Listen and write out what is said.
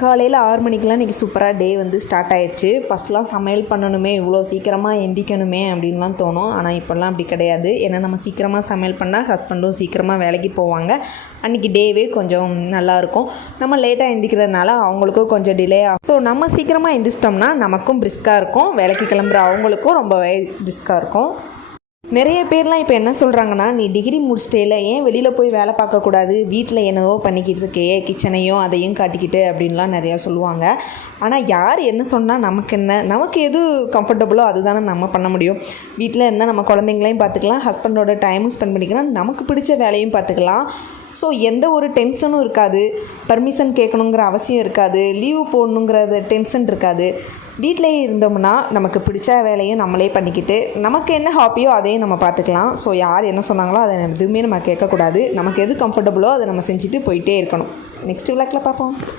காலையில் 6 மணிக்கெலாம் இன்றைக்கி சூப்பராக டே வந்து ஸ்டார்ட் ஆயிடுச்சு. ஃபஸ்ட்லாம் சமையல் பண்ணணுமே, இவ்வளோ சீக்கிரமாக எந்திக்கணுமே அப்படின்லாம் தோணும். ஆனால் இப்போல்லாம் அப்படி கிடையாது. ஏன்னா நம்ம சீக்கிரமாக சமையல் பண்ணால் ஹஸ்பண்டும் சீக்கிரமாக வேலைக்கு போவாங்க. அன்றைக்கி டேவே கொஞ்சம் நல்லாயிருக்கும். நம்ம லேட்டாக எந்திக்கிறதுனால அவங்களுக்கும் கொஞ்சம் டிலே ஆகும். ஸோ நம்ம சீக்கிரமாக எந்திரிச்சிட்டோம்னா நமக்கும் பிரிஸ்காக இருக்கும், வேலைக்கு கிளம்புற அவங்களுக்கும் ரொம்பவே பிரிஸ்காக இருக்கும். நிறைய பேர்லாம் இப்போ என்ன சொல்கிறாங்கன்னா, நீ டிகிரி முடிச்சிட்டேல, ஏன் வெளியில் போய் வேலை பார்க்கக்கூடாது, வீட்டில் என்னவோ பண்ணிக்கிட்டு இருக்கே, கிச்சனையும் அதையும் காட்டிக்கிட்டு அப்படின்லாம் நிறையா சொல்லுவாங்க. ஆனால் யார் என்ன சொன்னால் நமக்கு என்ன, நமக்கு எது கம்ஃபர்டபுளோ அதுதானே நம்ம பண்ண முடியும். வீட்டில் இருந்தால் நம்ம குழந்தைங்களையும் பார்த்துக்கலாம், ஹஸ்பண்டோட டைமும் ஸ்பெண்ட் பண்ணிக்கலாம், நமக்கு பிடிச்ச வேலையும் பார்த்துக்கலாம். ஸோ எந்த ஒரு டென்ஷனும் இருக்காது, பர்மிஷன் கேட்கணுங்கிற அவசியம் இருக்காது, லீவு போடணுங்கிறது டென்ஷன் இருக்காது. வீட்டிலேயே இருந்தோம்னா நமக்கு பிடிச்ச வேலையும் நம்மளே பண்ணிக்கிட்டு நமக்கு என்ன ஹாப்பியோ அதையும் நம்ம பார்த்துக்கலாம். ஸோ யார் என்ன சொன்னாங்களோ அதை எதுவுமே நம்ம கேட்கக்கூடாது. நமக்கு எது கம்ஃபர்டபுளோ அதை நம்ம செஞ்சுட்டு போயிட்டே இருக்கணும். நெக்ஸ்ட் விளாக்கில் பார்ப்போம்.